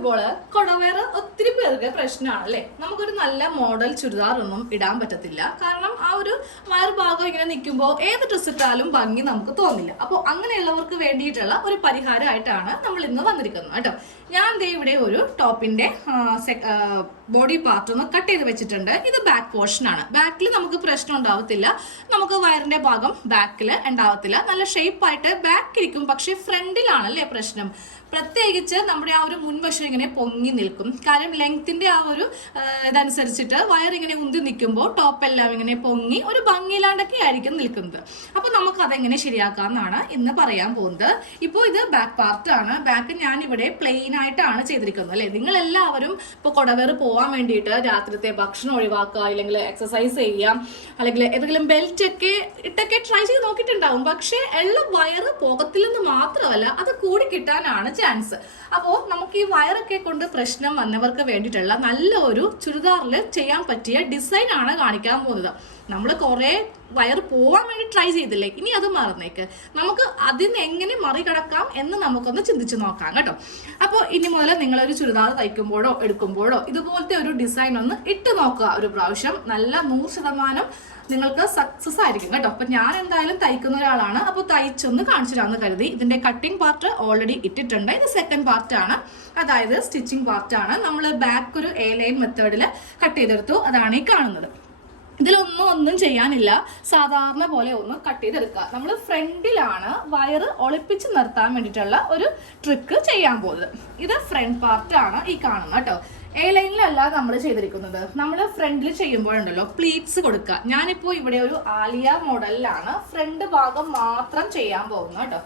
ഇപ്പോൾ കൊടവേറ് ഒത്തിരി പേർക്ക് പ്രശ്നമാണ് അല്ലേ. നമുക്കൊരു നല്ല മോഡൽ ചുരിദാർ ഒന്നും ഇടാൻ പറ്റത്തില്ല. കാരണം ആ ഒരു വയർ ഭാഗം ഇങ്ങനെ നിൽക്കുമ്പോൾ ഏത് ഡ്രസ്സ് ഇട്ടാലും ഭംഗി നമുക്ക് തോന്നില്ല. അപ്പോൾ അങ്ങനെയുള്ളവർക്ക് വേണ്ടിയിട്ടുള്ള ഒരു പരിഹാരമായിട്ടാണ് നമ്മൾ ഇന്ന് വന്നിരിക്കുന്നത് കേട്ടോ. ഞാൻ ദേ ഇവിടെ ഒരു ടോപ്പിന്റെ ബോഡി പാർട്ട് ഒന്ന് കട്ട് ചെയ്ത് വെച്ചിട്ടുണ്ട്. ഇത് ബാക്ക് പോർഷൻ ആണ്. ബാക്കിൽ നമുക്ക് പ്രശ്നം ഉണ്ടാവത്തില്ല. നമുക്ക് വയറിന്റെ ഭാഗം ബാക്കിൽ ഉണ്ടാവത്തില്ല. നല്ല ഷേപ്പായിട്ട് ബാക്ക് ഇരിക്കും. പക്ഷെ ഫ്രണ്ടിലാണല്ലേ പ്രശ്നം. പ്രത്യേകിച്ച് നമ്മുടെ ആ ഒരു മുൻവശം ഇങ്ങനെ പൊങ്ങി നിൽക്കും. കാര്യം ലെങ്ത്തിന്റെ ആ ഒരു ഇതനുസരിച്ചിട്ട് വയർ ഇങ്ങനെ ഉന്തി നിൽക്കുമ്പോൾ ടോപ്പ് എല്ലാം ഇങ്ങനെ പൊങ്ങി ഒരു ഭംഗിയിലാണ്ടൊക്കെ ആയിരിക്കും നിൽക്കുന്നത്. അപ്പൊ നമുക്ക് അതെങ്ങനെ ശരിയാക്കാന്നാണ് ഇന്ന് പറയാൻ പോകുന്നത്. ഇപ്പോൾ ഇത് ബാക്ക് പാർട്ട് ആണ്. ബാക്ക് ഞാൻ ഇവിടെ പ്ലെയിൻ ആയിട്ടാണ് ചെയ്തിരിക്കുന്നത് അല്ലെ. നിങ്ങൾ എല്ലാവരും ഇപ്പൊ കൊടവേറ് പോവാൻ വേണ്ടിയിട്ട് രാത്രിത്തെ ഭക്ഷണം ഒഴിവാക്കുക, അല്ലെങ്കിൽ എക്സസൈസ് ചെയ്യാം, അല്ലെങ്കിൽ ഏതെങ്കിലും ബെൽറ്റ് ഒക്കെ ഇട്ടൊക്കെ ട്രൈ ചെയ്ത് നോക്കിയിട്ടുണ്ടാവും. പക്ഷെ എല്ലാം വയറ് പോകത്തില്ലെന്ന് മാത്രമല്ല, അത് കൂടി കിട്ടാനാണ് ചാൻസ്. അപ്പോൾ നമുക്ക് ഈ വയറൊക്കെ കൊണ്ട് പ്രശ്നം വന്നവർക്ക് വേണ്ടിയിട്ടുള്ള നല്ല ഒരു ചുരിദാറിൽ ചെയ്യാൻ പറ്റിയ ഡിസൈൻ ആണ് കാണിക്കാൻ പോകുന്നത്. നമ്മൾ കുറെ വയർ പോവാൻ വേണ്ടി ട്രൈ ചെയ്തില്ലേ, ഇനി അത് മറന്നേക്ക്. നമുക്ക് അതിന് എങ്ങനെ മറികടക്കാം എന്ന് നമുക്കൊന്ന് ചിന്തിച്ചു നോക്കാം കേട്ടോ. അപ്പോൾ ഇനി മുതൽ നിങ്ങളൊരു ചുരിദാർ തയ്ക്കുമ്പോഴോ എടുക്കുമ്പോഴോ ഇതുപോലത്തെ ഒരു ഡിസൈൻ ഒന്ന് ഇട്ട് നോക്കുക ഒരു പ്രാവശ്യം. നല്ല 100% നിങ്ങൾക്ക് സക്സസ് ആയിരിക്കും കേട്ടോ. അപ്പൊ ഞാൻ എന്തായാലും തയ്ക്കുന്ന ഒരാളാണ്. അപ്പോൾ തയ്ച്ചൊന്ന് കാണിച്ചു തരാമെന്ന് കരുതി. ഇതിന്റെ കട്ടിംഗ് പാർട്ട് ഓൾറെഡി ഇട്ടിട്ടുണ്ട്. ഇത് സെക്കൻഡ് പാർട്ടാണ്, അതായത് സ്റ്റിച്ചിങ് പാർട്ടാണ്. നമ്മൾ ബാക്ക് ഒരു എ ലൈൻ മെത്തേഡിൽ കട്ട് ചെയ്തെടുത്തു. അതാണ് ഈ കാണുന്നത്. ഇതിലൊന്നും ചെയ്യാനില്ല. സാധാരണ പോലെ ഒന്ന് കട്ട് ചെയ്തെടുക്കുക. നമ്മൾ ഫ്രണ്ടിലാണ് വയറ് ഒളിപ്പിച്ച് നിർത്താൻ വേണ്ടിയിട്ടുള്ള ഒരു ട്രിക്ക് ചെയ്യാൻ പോകുന്നത്. ഇത് ഫ്രണ്ട് പാർട്ടാണ് ഈ കാണുന്നത് കേട്ടോ. എ ലൈനിലല്ല നമ്മൾ ചെയ്തിരിക്കുന്നത്. നമ്മൾ ഫ്രണ്ടിൽ ചെയ്യുമ്പോഴുണ്ടല്ലോ പ്ലീറ്റ്സ് കൊടുക്കുക. ഞാനിപ്പോൾ ഇവിടെ ഒരു ആലിയ മോഡലിലാണ് ഫ്രണ്ട് ഭാഗം മാത്രം ചെയ്യാൻ പോകുന്നത് കേട്ടോ.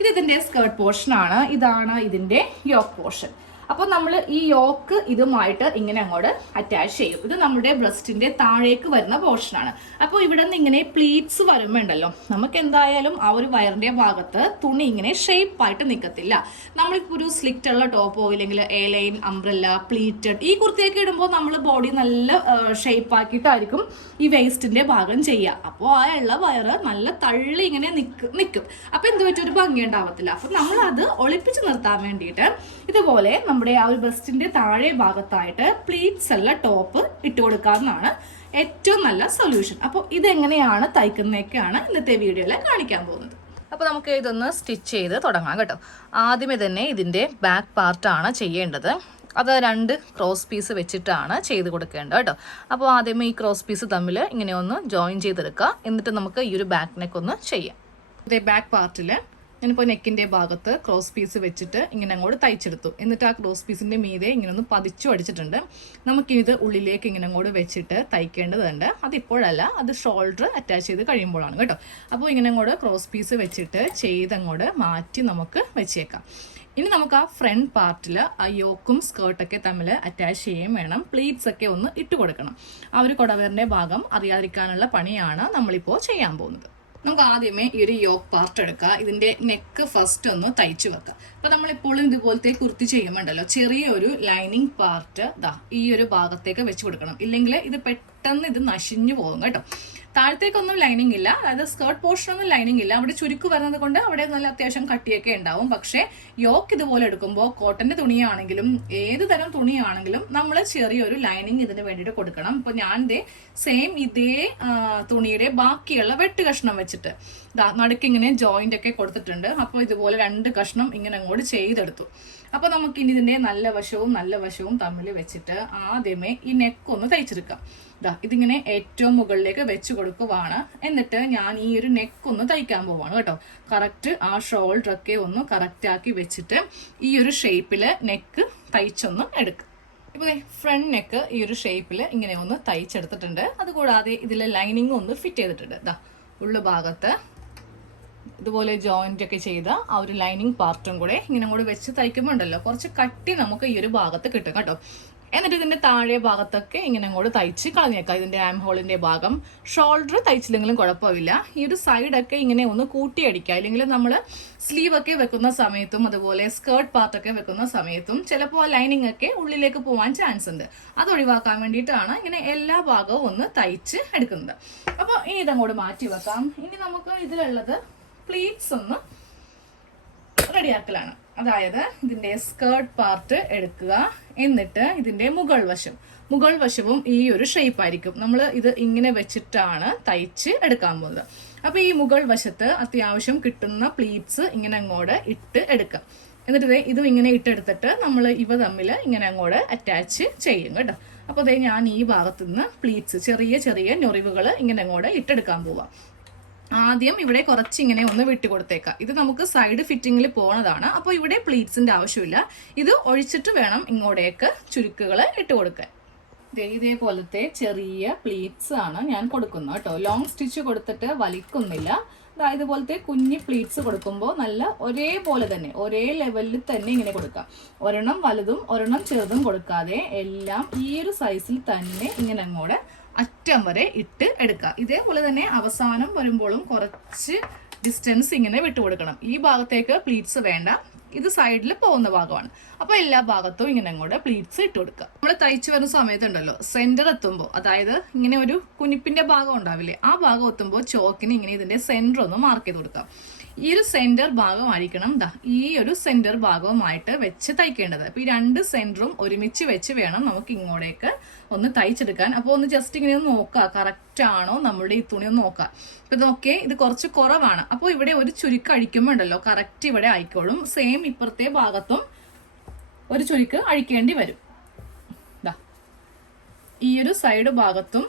ഇത് ഇതിന്റെ സ്കേർട്ട് പോർഷൻ ആണ്. ഇതാണ് ഇതിന്റെ യോക്ക് പോർഷൻ. അപ്പോൾ നമ്മൾ ഈ യോക്ക് ഇതുമായിട്ട് ഇങ്ങനെ അങ്ങോട്ട് അറ്റാച്ച് ചെയ്യും. ഇത് നമ്മുടെ ബ്രസ്റ്റിന്റെ താഴേക്ക് വരുന്ന പോർഷനാണ്. അപ്പോൾ ഇവിടെ നിന്ന് ഇങ്ങനെ പ്ലീറ്റ്സ് വരുമ്പോണ്ടല്ലോ നമുക്ക് എന്തായാലും ആ ഒരു വയറിന്റെ ഭാഗത്ത് തുണി ഇങ്ങനെ ഷേപ്പായിട്ട് നിൽക്കത്തില്ല. നമ്മളിപ്പോൾ ഒരു സ്ലിറ്റ് ഉള്ള ടോപ്പോ ഇല്ലെങ്കിൽ എ ലൈൻ, അംബ്രല്ല, പ്ലീറ്റഡ് ഈ കുർത്തിയൊക്കെ ഇടുമ്പോൾ നമ്മൾ ബോഡി നല്ല ഷേപ്പാക്കിയിട്ടായിരിക്കും ഈ വേസ്റ്റിന്റെ ഭാഗം ചെയ്യുക. അപ്പോൾ ആ ഉള്ള വയറ് നല്ല തള്ളി ഇങ്ങനെ നിൽക്കും. അപ്പോൾ എന്ത് പറ്റും, ഒരു ഭംഗി ഉണ്ടാവത്തില്ല. അപ്പം നമ്മൾ അത് ഒളിപ്പിച്ച് നിർത്താൻ വേണ്ടിയിട്ട് ഇതുപോലെ നമ്മുടെ ആ ഒരു ബ്രസ്റ്റിന്റെ താഴെ ഭാഗത്തായിട്ട് പ്ലീറ്റ്സ് അല്ല ടോപ്പ് ഇട്ട് കൊടുക്കാവുന്നതാണ് ഏറ്റവും നല്ല സൊല്യൂഷൻ. അപ്പോൾ ഇതെങ്ങനെയാണ് തയ്ക്കുന്നതൊക്കെയാണ് ഇന്നത്തെ വീഡിയോയിൽ കാണിക്കാൻ പോകുന്നത്. അപ്പോൾ നമുക്ക് ഇതൊന്ന് സ്റ്റിച്ച് ചെയ്ത് തുടങ്ങാം കേട്ടോ. ആദ്യമേ തന്നെ ഇതിൻ്റെ ബാക്ക് പാർട്ടാണ് ചെയ്യേണ്ടത്. അത് 2 ക്രോസ് പീസ് വെച്ചിട്ടാണ് ചെയ്ത് കൊടുക്കേണ്ടത് കേട്ടോ. അപ്പോൾ ആദ്യമേ ഈ ക്രോസ് പീസ് തമ്മിൽ ഇങ്ങനെ ഒന്ന് ജോയിൻ ചെയ്തെടുക്കുക. എന്നിട്ട് നമുക്ക് ഈ ഒരു ബാക്ക് നെക്ക് ഒന്ന് ചെയ്യാം. ഇതേ ബാക്ക് പാർട്ടിൽ ഞാനിപ്പോൾ നെക്കിൻ്റെ ഭാഗത്ത് ക്രോസ് പീസ് വെച്ചിട്ട് ഇങ്ങനെ അങ്ങോട്ട് തയ്ച്ചെടുത്തു. എന്നിട്ട് ആ ക്രോസ് പീസിൻ്റെ മീതെ ഇങ്ങനെ ഒന്ന് പതിച്ചു അടിച്ചിട്ടുണ്ട്. നമുക്കിത് ഉള്ളിലേക്ക് ഇങ്ങനെ അങ്ങോട്ട് വെച്ചിട്ട് തയ്ക്കേണ്ടതുണ്ട്. അതിപ്പോഴല്ല, അത് ഷോൾഡർ അറ്റാച്ച് ചെയ്ത് കഴിയുമ്പോഴാണ് കേട്ടോ. അപ്പോൾ ഇങ്ങനെ അങ്ങോട്ട് ക്രോസ് പീസ് വെച്ചിട്ട് ചെയ്തങ്ങോട്ട് മാറ്റി നമുക്ക് വെച്ചേക്കാം. ഇനി നമുക്ക് ആ ഫ്രണ്ട് പാർട്ടിൽ ആ യോക്കും സ്കേർട്ടൊക്കെ തമ്മിൽ അറ്റാച്ച് ചെയ്യുകയും വേണം. പ്ലീറ്റ്സ് ഒക്കെ ഒന്ന് ഇട്ട് കൊടുക്കണം. ആ ഒരു കൊടവേറിൻ്റെ ഭാഗം അറിയാതിരിക്കാനുള്ള പണിയാണ് നമ്മളിപ്പോൾ ചെയ്യാൻ പോകുന്നത്. നമുക്ക് ആദ്യമേ ഈ ഒരു യോക്ക് പാർട്ട് എടുക്കുക. ഇതിന്റെ നെക്ക് ഫസ്റ്റ് ഒന്ന് തയ്ച്ചു വെക്കുക. അപ്പൊ നമ്മളിപ്പോഴും ഇതുപോലത്തെ കുർത്തി ചെയ്യുമ്പോണ്ടല്ലോ ചെറിയൊരു ലൈനിങ് പാർട്ട് ഈ ഒരു ഭാഗത്തേക്ക് വെച്ച് കൊടുക്കണം. ഇല്ലെങ്കിൽ ഇത് പെട്ടെന്ന് ഇത് നശിഞ്ഞു പോകും കേട്ടോ. താഴത്തേക്കൊന്നും ലൈനിങ് ഇല്ല, അതായത് സ്കേർട്ട് പോർഷനൊന്നും ലൈനിങ് ഇല്ല. അവിടെ ചുരുക്ക് വരുന്നത് കൊണ്ട് അവിടെ നല്ല അത്യാവശ്യം കട്ടിയൊക്കെ ഉണ്ടാവും. പക്ഷേ യോക്ക് ഇതുപോലെ എടുക്കുമ്പോൾ കോട്ടന്റെ തുണിയാണെങ്കിലും ഏത് തരം തുണിയാണെങ്കിലും നമ്മൾ ചെറിയൊരു ലൈനിങ് ഇതിന് വേണ്ടിയിട്ട് കൊടുക്കണം. ഇപ്പൊ ഞാൻ സെയിം ഇതേ തുണിയുടെ ബാക്കിയുള്ള വെട്ട് കഷ്ണം വെച്ചിട്ട് നടുക്കിങ്ങനെ ജോയിന്റ് ഒക്കെ കൊടുത്തിട്ടുണ്ട്. അപ്പോൾ ഇതുപോലെ 2 കഷ്ണം ഇങ്ങനെ അങ്ങോട്ട് ചെയ്തെടുത്തു. അപ്പൊ നമുക്ക് ഇനി ഇതിന്റെ നല്ല വശവും തമ്മിൽ വെച്ചിട്ട് ആദ്യമേ ഈ നെക്കൊന്ന് തയ്ച്ചെടുക്കാം. ഇതിങ്ങനെ ഏറ്റവും മുകളിലേക്ക് വെച്ച് കൊടുക്കുവാണ്. എന്നിട്ട് ഞാൻ ഈ ഒരു നെക്കൊന്ന് തയ്ക്കാൻ പോവാണ് കേട്ടോ. കറക്റ്റ് ആ ഷോൾഡർ ഒക്കെ ഒന്ന് കറക്റ്റ് ആക്കി വെച്ചിട്ട് ഈ ഒരു ഷേപ്പിൽ നെക്ക് തയ്ച്ചൊന്ന് എടുക്കുക. ഇപ്പോൾ ഫ്രണ്ട് നെക്ക് ഈ ഒരു ഷേപ്പിൽ ഇങ്ങനെ ഒന്ന് തയ്ച്ചെടുത്തിട്ടുണ്ട്. അതുകൂടാതെ ഇതിലെ ലൈനിങ് ഒന്ന് ഫിറ്റ് ചെയ്തിട്ടുണ്ട്. ഉള്ളു ഭാഗത്ത് ഇതുപോലെ ജോയിന്റ് ഒക്കെ ചെയ്ത ആ ഒരു ലൈനിങ് പാർട്ടും കൂടെ ഇങ്ങനെ കൂടെ വെച്ച് തയ്ക്കുമ്പോൾ ഉണ്ടല്ലോ കുറച്ച് കട്ടി നമുക്ക് ഈ ഒരു ഭാഗത്ത് കിട്ടും കേട്ടോ. എന്നിട്ട് ഇതിന്റെ താഴെ ഭാഗത്തൊക്കെ ഇങ്ങനെ അങ്ങോട്ട് തയ്ച്ച് കളഞ്ഞേക്കാം. ഇതിന്റെ ആം ഹോളിന്റെ ഭാഗം ഷോൾഡർ തയ്ച്ചില്ലെങ്കിലും കുഴപ്പമില്ല. ഈ ഒരു സൈഡൊക്കെ ഇങ്ങനെ ഒന്ന് കൂട്ടിയടിക്കുക. അല്ലെങ്കിൽ നമ്മൾ സ്ലീവ് ഒക്കെ വെക്കുന്ന സമയത്തും അതുപോലെ സ്കേർട്ട് പാർട്ടൊക്കെ വെക്കുന്ന സമയത്തും ചിലപ്പോൾ ലൈനിങ് ഒക്കെ ഉള്ളിലേക്ക് പോകാൻ ചാൻസ് ഉണ്ട്. അത് ഒഴിവാക്കാൻ വേണ്ടിയിട്ടാണ് ഇങ്ങനെ എല്ലാ ഭാഗവും ഒന്ന് തയ്ച്ച് എടുക്കുന്നത്. അപ്പോൾ ഇനി ഇതങ്ങോട്ട് മാറ്റി വെക്കാം. ഇനി നമുക്ക് ഇതിലുള്ളത് പ്ലീറ്റ്സ് ഒന്ന് റെഡിയാക്കലാണ്. അതായത് ഇതിന്റെ സ്കേർട്ട് പാർട്ട് എടുക്കുക. എന്നിട്ട് ഇതിന്റെ മുകൾ വശവും ഈ ഒരു ഷേപ്പ് ആയിരിക്കും. നമ്മൾ ഇത് ഇങ്ങനെ വെച്ചിട്ടാണ് തയ്ച്ച് എടുക്കാൻ പോകുന്നത്. അപ്പൊ ഈ മുകൾ വശത്ത് അത്യാവശ്യം കിട്ടുന്ന പ്ലീറ്റ്സ് ഇങ്ങനെ അങ്ങോട്ട് ഇട്ട് എടുക്കാം. എന്നിട്ട് ഇതും ഇങ്ങനെ ഇട്ടെടുത്തിട്ട് നമ്മൾ ഇവ തമ്മിൽ ഇങ്ങനെ അങ്ങോട്ട് അറ്റാച്ച് ചെയ്യും കേട്ടോ. അപ്പോൾ അതേ ഞാൻ ഈ ഭാഗത്തു നിന്ന് പ്ലീറ്റ്സ് ചെറിയ ചെറിയ ഞൊറിവുകൾ ഇങ്ങനെ അങ്ങോട്ട് ഇട്ടെടുക്കാൻ പോവാം. ആദ്യം ഇവിടെ കുറച്ച് ഇങ്ങനെ ഒന്ന് വിട്ടുകൊടുത്തേക്കാം. ഇത് നമുക്ക് സൈഡ് ഫിറ്റിങ്ങിൽ പോണതാണ്. അപ്പോൾ ഇവിടെ പ്ലീറ്റ്സിന്റെ ആവശ്യമില്ല. ഇത് ഒഴിച്ചിട്ട് വേണം ഇങ്ങോട്ടേക്ക് ചുരുക്കുകൾ ഇട്ട് കൊടുക്കാൻ. ഇതേപോലത്തെ ചെറിയ പ്ലീറ്റ്സ് ആണ് ഞാൻ കൊടുക്കുന്നത് കേട്ടോ. ലോങ് സ്റ്റിച്ച് കൊടുത്തിട്ട് വലിക്കുന്നില്ല. ഇതുപോലത്തെ കുഞ്ഞി പ്ലീറ്റ്സ് കൊടുക്കുമ്പോൾ നല്ല ഒരേപോലെ തന്നെ ഒരേ ലെവലിൽ തന്നെ ഇങ്ങനെ കൊടുക്കാം. ഒരെണ്ണം വലുതും ഒരെണ്ണം ചെറുതും കൊടുക്കാതെ എല്ലാം ഈ ഒരു സൈസിൽ തന്നെ ഇങ്ങനെ അങ്ങോട്ട് അറ്റം വരെ ഇട്ട് എടുക്കുക. ഇതേപോലെ തന്നെ അവസാനം വരുമ്പോഴും കുറച്ച് ഡിസ്റ്റൻസ് ഇങ്ങനെ വിട്ടുകൊടുക്കണം. ഈ ഭാഗത്തേക്ക് പ്ലീറ്റ്സ് വേണ്ട, ഇത് സൈഡിൽ പോകുന്ന ഭാഗമാണ്. അപ്പൊ എല്ലാ ഭാഗത്തും ഇങ്ങനെ അങ്ങോട്ട് പ്ലീറ്റ്സ് ഇട്ട് കൊടുക്കുക. നമ്മൾ തയ്ച്ചു വരുന്ന സമയത്തുണ്ടല്ലോ, സെന്റർ എത്തുമ്പോൾ, അതായത് ഇങ്ങനെ ഒരു കുനിപ്പിന്റെ ഭാഗം ഉണ്ടാവില്ലേ, ആ ഭാഗം എത്തുമ്പോൾ ചോക്കിന് ഇങ്ങനെ ഇതിന്റെ സെന്റർ ഒന്ന് മാർക്ക് ചെയ്ത് കൊടുക്കാം. ഈ ഒരു സെന്റർ ഭാഗമായിരിക്കണം ഈ ഒരു സെന്റർ ഭാഗവുമായിട്ട് വെച്ച് തയ്ക്കേണ്ടത്. അപ്പൊ ഈ രണ്ട് സെന്ററും ഒരുമിച്ച് വെച്ച് വേണം നമുക്ക് ഇങ്ങോട്ടേക്ക് ഒന്ന് തയ്ച്ചെടുക്കാൻ. അപ്പോൾ ഒന്ന് ജസ്റ്റ് ഇങ്ങനെ ഒന്ന് നോക്കുക, കറക്റ്റ് ആണോ നമ്മളുടെ ഈ തുണി ഒന്ന് നോക്കുക. ഇപ്പൊ നോക്കിയേ, ഇത് കുറച്ച് കുറവാണ്. അപ്പോൾ ഇവിടെ ഒരു ചുരുക്ക് അഴിക്കുമ്പോൾ ഉണ്ടല്ലോ കറക്റ്റ് ഇവിടെ ആയിക്കോളും. സെയിം ഇപ്പുറത്തെ ഭാഗത്തും ഒരു ചുരുക്ക് അഴിക്കേണ്ടി വരും. ഈ ഒരു സൈഡ് ഭാഗത്തും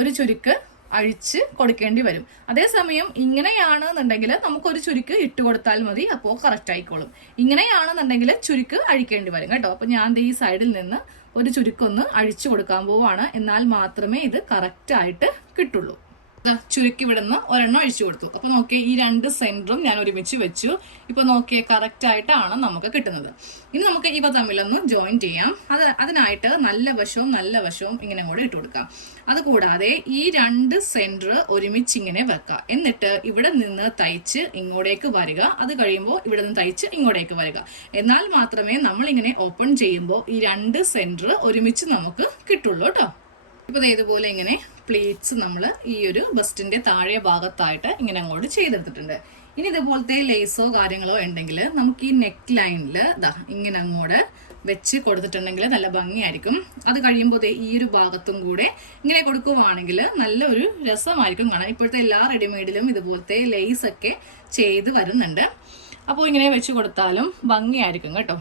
ഒരു ചുരുക്ക് അഴിച്ച് കൊടുക്കേണ്ടി വരും. അതേസമയം ഇങ്ങനെയാണെന്നുണ്ടെങ്കിൽ നമുക്കൊരു ചുരുക്ക് ഇട്ട് കൊടുത്താൽ മതി, അപ്പോൾ കറക്റ്റ് ആയിക്കോളും. ഇങ്ങനെയാണെന്നുണ്ടെങ്കിൽ ചുരുക്ക് അഴിക്കേണ്ടി വരും കേട്ടോ. അപ്പൊ ഞാൻ ഈ സൈഡിൽ നിന്ന് ഒരു ചുരുക്കൊന്ന് അഴിച്ചു കൊടുക്കാൻ പോവാണ്. എന്നാൽ മാത്രമേ ഇത് കറക്റ്റ് ആയിട്ട് കിട്ടുള്ളൂ. ചുരുക്കി വിടുന്ന ഒരെണ്ണം അഴിച്ചു കൊടുത്തു. അപ്പൊ നോക്കിയേ, ഈ രണ്ട് സെന്ററും ഞാൻ ഒരുമിച്ച് വെച്ചു. ഇപ്പൊ നോക്കിയേ, കറക്റ്റ് ആയിട്ടാണ് നമുക്ക് കിട്ടുന്നത്. ഇനി നമുക്ക് ഇവ തമ്മിലൊന്ന് ജോയിൻ ചെയ്യാം. അതിനായിട്ട് നല്ല വശവും ഇങ്ങനെ കൂടെ ഇട്ട് കൊടുക്കാം. അതുകൂടാതെ ഈ രണ്ട് സെന്റർ ഒരുമിച്ച് ഇങ്ങനെ വെക്കാം. എന്നിട്ട് ഇവിടെ നിന്ന് തയ്ച്ച് ഇങ്ങോട്ടേക്ക് വരിക. അത് കഴിയുമ്പോൾ ഇവിടെ നിന്ന് തയ്ച്ച് ഇങ്ങോട്ടേക്ക് വരിക. എന്നാൽ മാത്രമേ നമ്മളിങ്ങനെ ഓപ്പൺ ചെയ്യുമ്പോൾ ഈ രണ്ട് സെന്റർ ഒരുമിച്ച് നമുക്ക് കിട്ടുള്ളൂ കേട്ടോ. ഇപ്പൊ ഇതുപോലെ ഇങ്ങനെ പ്ലീറ്റ്സ് നമ്മൾ ഈ ഒരു ബസ്റ്റിന്റെ താഴെ ഭാഗത്തായിട്ട് ഇങ്ങനെ അങ്ങോട്ട് ചെയ്തെടുത്തിട്ടുണ്ട്. ഇനി ഇതുപോലത്തെ ലേസോ കാര്യങ്ങളോ ഉണ്ടെങ്കിൽ നമുക്ക് ഈ നെക്ക് ലൈനിൽ ഇങ്ങനെ അങ്ങോട്ട് വെച്ച് കൊടുത്തിട്ടുണ്ടെങ്കിൽ നല്ല ഭംഗിയായിരിക്കും. അത് കഴിയുമ്പോൾ ഈ ഒരു ഭാഗത്തും കൂടെ ഇങ്ങനെ കൊടുക്കുവാണെങ്കിൽ നല്ലൊരു രസമായിരിക്കും കാണാൻ. ഇപ്പോഴത്തെ എല്ലാ റെഡിമെയ്ഡിലും ഇതുപോലത്തെ ലേസ് ഒക്കെ ചെയ്ത് വരുന്നുണ്ട്. അപ്പോൾ ഇങ്ങനെ വെച്ച് കൊടുത്താലും ഭംഗിയായിരിക്കും കേട്ടോ.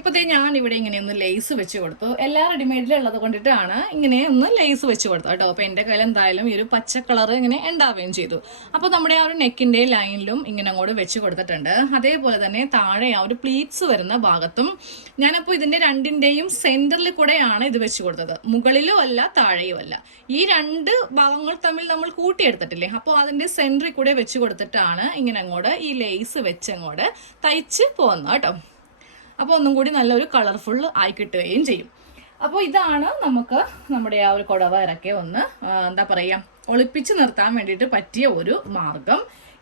ഇപ്പൊ ഞാൻ ഇവിടെ ഇങ്ങനെ ഒന്ന് ലേസ് വെച്ച് കൊടുത്തു. എല്ലാ റെഡിമെയ്ഡിലും ഉള്ളത് കൊണ്ടിട്ടാണ് ഇങ്ങനെ ഒന്ന് ലേസ് വെച്ച് കൊടുത്തു കേട്ടോ. അപ്പൊ എന്റെ കയ്യിൽ എന്തായാലും ഈ ഒരു പച്ച കളർ ഇങ്ങനെ ഉണ്ടാവുകയും ചെയ്തു. അപ്പൊ നമ്മുടെ ആ ഒരു നെക്കിന്റെ ലൈനിലും ഇങ്ങനെ അങ്ങോട്ട് വെച്ച് കൊടുത്തിട്ടുണ്ട്. അതേപോലെ തന്നെ താഴെ ആ ഒരു പ്ലീറ്റ്സ് വരുന്ന ഭാഗത്തും ഞാനപ്പോൾ ഇതിന്റെ രണ്ടിന്റെയും സെന്ററിൽ കൂടെയാണ് ഇത് വെച്ച് കൊടുത്തത്. മുകളിലും അല്ല താഴെയും അല്ല. ഈ രണ്ട് ഭാഗങ്ങൾ തമ്മിൽ നമ്മൾ കൂട്ടിയെടുത്തിട്ടില്ലേ, അപ്പോൾ അതിന്റെ സെന്ററിൽ കൂടെ വെച്ച് കൊടുത്തിട്ടാണ് ഇങ്ങനെ അങ്ങോട്ട് ഈ ലേസ് വെച്ച് അങ്ങോട്ട് തയ്ച്ച് പോകുന്നത് കേട്ടോ. അപ്പോൾ ഒന്നും കൂടി നല്ലൊരു കളർഫുൾ ആയി കിട്ടുകയും ചെയ്യും. അപ്പോൾ ഇതാണ് നമുക്ക് നമ്മുടെ ആ ഒരു കുടവയറൊക്കെ ഒന്ന് എന്താ പറയുക ഒളിപ്പിച്ച് നിർത്താൻ വേണ്ടിയിട്ട് പറ്റിയ ഒരു മാർഗം.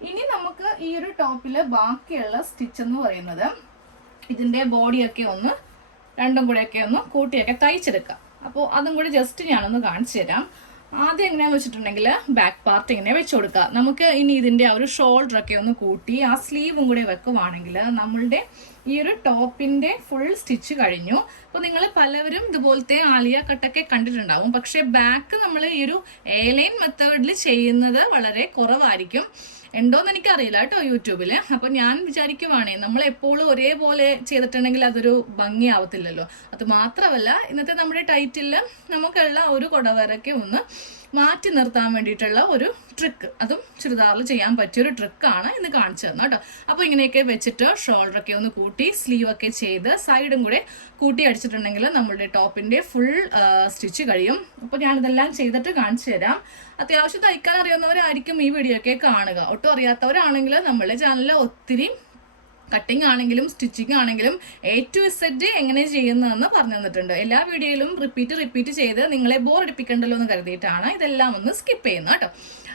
ഇനി നമുക്ക് ഈ ഒരു ടോപ്പിൽ ബാക്കിയുള്ള സ്റ്റിച്ച് എന്ന് പറയുന്നത് ഇതിൻ്റെ ബോഡിയൊക്കെ ഒന്ന് രണ്ടും കൂടെയൊക്കെ ഒന്ന് കൂട്ടിയൊക്കെ തയ്ച്ചെടുക്കാം. അപ്പോൾ അതും കൂടി ജസ്റ്റ് ഞാനൊന്ന് കാണിച്ചു തരാം. ആദ്യം എങ്ങനെയാന്ന് വെച്ചിട്ടുണ്ടെങ്കിൽ ബാക്ക് പാർട്ട് ഇങ്ങനെ വെച്ച് കൊടുക്കുക. നമുക്ക് ഇനി ഇതിൻ്റെ ആ ഒരു ഷോൾഡറൊക്കെ ഒന്ന് കൂട്ടി ആ സ്ലീവും കൂടി വെക്കുവാണെങ്കിൽ നമ്മളുടെ ഈ ഒരു ടോപ്പിന്റെ ഫുൾ സ്റ്റിച്ച് കഴിഞ്ഞു. അപ്പോൾ നിങ്ങൾ പലവരും ഇതുപോലത്തെ ആലിയ കട്ടൊക്കെ കണ്ടിട്ടുണ്ടാവും. പക്ഷെ ബാക്ക് നമ്മൾ ഈ ഒരു എയർലൈൻ മെത്തേഡിൽ ചെയ്യുന്നത് വളരെ കുറവായിരിക്കും. ഉണ്ടോയെന്ന് എനിക്കറിയില്ല കേട്ടോ യൂട്യൂബില്. അപ്പൊ ഞാൻ വിചാരിക്കുവാണേ നമ്മൾ എപ്പോഴും ഒരേപോലെ ചെയ്തിട്ടുണ്ടെങ്കിൽ അതൊരു ഭംഗിയാവത്തില്ലല്ലോ. അത് മാത്രമല്ല ഇന്നത്തെ നമ്മുടെ ടൈറ്റില് നമുക്കുള്ള ഒരു കുടവരൊക്കെ ഒന്ന് മാറ്റി നിർത്താൻ വേണ്ടിയിട്ടുള്ള ഒരു ട്രിക്ക്, അതും ചുരിദാറിൽ ചെയ്യാൻ പറ്റിയൊരു ട്രിക്കാണ് ഇന്ന് കാണിച്ചു തന്നെ കേട്ടോ. അപ്പോൾ ഇങ്ങനെയൊക്കെ വെച്ചിട്ട് ഷോൾഡറൊക്കെ ഒന്ന് കൂട്ടി സ്ലീവ് ഒക്കെ ചെയ്ത് സൈഡും കൂടെ കൂട്ടി അടിച്ചിട്ടുണ്ടെങ്കിൽ നമ്മളുടെ ടോപ്പിന്റെ ഫുൾ സ്റ്റിച്ച് കഴിയും. അപ്പോൾ ഞാനിതെല്ലാം ചെയ്തിട്ട് കാണിച്ചു തരാം. അത്യാവശ്യം തയ്ക്കാൻ അറിയാവുന്നവരായിരിക്കും ഈ വീഡിയോ ഒക്കെ കാണുക. ഒട്ടും അറിയാത്തവരാണെങ്കിൽ നമ്മളുടെ ചാനലിൽ ഒത്തിരി കട്ടിങ് ആണെങ്കിലും സ്റ്റിച്ചിങ് ആണെങ്കിലും A to Z എങ്ങനെ ചെയ്യുന്നതെന്ന് പറഞ്ഞു തന്നിട്ടുണ്ട്. എല്ലാ വീഡിയോയിലും റിപ്പീറ്റ് ചെയ്ത് നിങ്ങളെ ബോർ അടിപ്പിക്കണ്ടല്ലോ എന്ന് കരുതിയിട്ടാണ് ഇതെല്ലാം ഒന്ന് സ്കിപ്പ് ചെയ്യുന്നത് കേട്ടോ.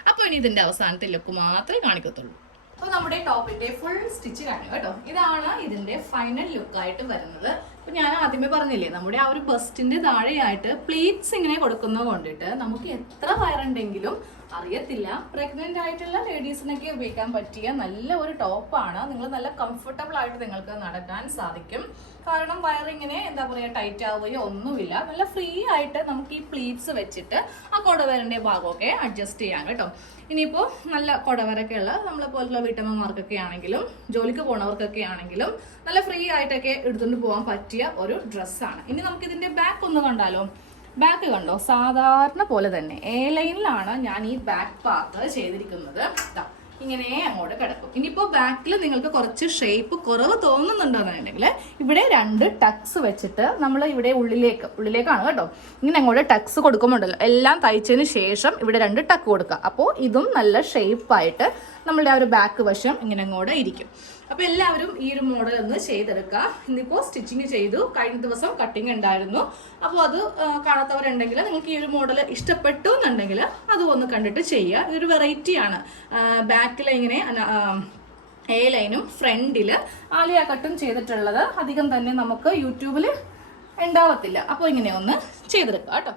അപ്പോൾ ഇനി ഇതിന്റെ അവസാനത്തെ ലുക്ക് മാത്രമേ കാണിക്കത്തുള്ളൂ. അപ്പോൾ നമ്മുടെ ടോപ്പിന്റെ ഫുൾ സ്റ്റിച്ച് കഴിഞ്ഞു കേട്ടോ. ഇതാണ് ഇതിന്റെ ഫൈനൽ ലുക്കായിട്ട് വരുന്നത്. അപ്പോൾ ഞാൻ ആദ്യമേ പറഞ്ഞില്ലേ, നമ്മുടെ ആ ഒരു ബസ്റ്റിന്റെ താഴെയായിട്ട് പ്ലീറ്റ്സ് ഇങ്ങനെ കൊടുക്കുന്നത് കൊണ്ടിട്ട് നമുക്ക് എത്ര വയറുണ്ടെങ്കിലും അറിയത്തില്ല. പ്രഗ്നന്റ് ആയിട്ടുള്ള ലേഡീസിനൊക്കെ ഉപയോഗിക്കാൻ പറ്റിയ നല്ല ഒരു ടോപ്പാണ്. നിങ്ങൾ നല്ല കംഫർട്ടബിൾ ആയിട്ട് നിങ്ങൾക്ക് നടക്കാൻ സാധിക്കും. കാരണം വയറിങ്ങനെ എന്താ പറയുക ടൈറ്റ് ആവുകയോ ഒന്നുമില്ല. നല്ല ഫ്രീ ആയിട്ട് നമുക്ക് ഈ പ്ലീറ്റ്സ് വെച്ചിട്ട് ആ കൊടവരൻ്റെ ഭാഗമൊക്കെ അഡ്ജസ്റ്റ് ചെയ്യാം കേട്ടോ. ഇനിയിപ്പോൾ നല്ല കൊടവരൊക്കെ ഉള്ള നമ്മളെ പോലുള്ള വീട്ടമ്മമാർക്കൊക്കെ ആണെങ്കിലും ജോലിക്ക് പോണവർക്കൊക്കെ ആണെങ്കിലും നല്ല ഫ്രീ ആയിട്ടൊക്കെ എടുത്തുകൊണ്ട് പോകാൻ പറ്റിയ ഒരു ഡ്രസ്സാണ്. ഇനി നമുക്കിതിൻ്റെ ബാക്ക് ഒന്ന് കണ്ടാലോ. ബാക്ക് കണ്ടോ, സാധാരണ പോലെ തന്നെ എ ലൈനിലാണ് ഞാൻ ഈ ബാക്ക് പാർട്ട് ചെയ്തിരിക്കുന്നത്. ഇങ്ങനെ അങ്ങോട്ട് കിടക്കും. ഇനിയിപ്പോൾ ബാക്കിൽ നിങ്ങൾക്ക് കുറച്ച് ഷേപ്പ് കുറവ് തോന്നുന്നുണ്ടെന്നുണ്ടെങ്കിൽ ഇവിടെ 2 ടക്സ് വെച്ചിട്ട് നമ്മൾ ഇവിടെ ഉള്ളിലേക്കാണ് കേട്ടോ, ഇങ്ങനെ അങ്ങോട്ട് ടക്സ് കൊടുക്കുമ്പോണ്ടല്ലോ, എല്ലാം തയ്ച്ചതിന് ശേഷം ഇവിടെ 2 ടക്ക് കൊടുക്കുക. അപ്പോൾ ഇതും നല്ല ഷേപ്പായിട്ട് നമ്മളുടെ ആ ഒരു ബാക്ക് വശം ഇങ്ങനെ അങ്ങോട്ട് ഇരിക്കും. അപ്പോൾ എല്ലാവരും ഈ ഒരു മോഡൽ ഒന്ന് ചെയ്തെടുക്കുക. ഇന്നിപ്പോൾ സ്റ്റിച്ചിങ് ചെയ്തു, കഴിഞ്ഞ ദിവസം കട്ടിങ് ഉണ്ടായിരുന്നു. അപ്പോൾ അത് കാണാത്തവരുണ്ടെങ്കിൽ നിങ്ങൾക്ക് ഈ ഒരു മോഡൽ ഇഷ്ടപ്പെട്ടു എന്നുണ്ടെങ്കിൽ അതും ഒന്ന് കണ്ടിട്ട് ചെയ്യുക. ഇതൊരു വെറൈറ്റിയാണ്. ബാക്കിൽ ഇങ്ങനെ എ ലൈനും ഫ്രണ്ടിൽ ആലിയ കട്ടും ചെയ്തിട്ടുള്ളത് അധികം തന്നെ നമുക്ക് യൂട്യൂബിൽ ഉണ്ടാവത്തില്ല. അപ്പോൾ ഇങ്ങനെ ഒന്ന് ചെയ്തെടുക്കുക കേട്ടോ.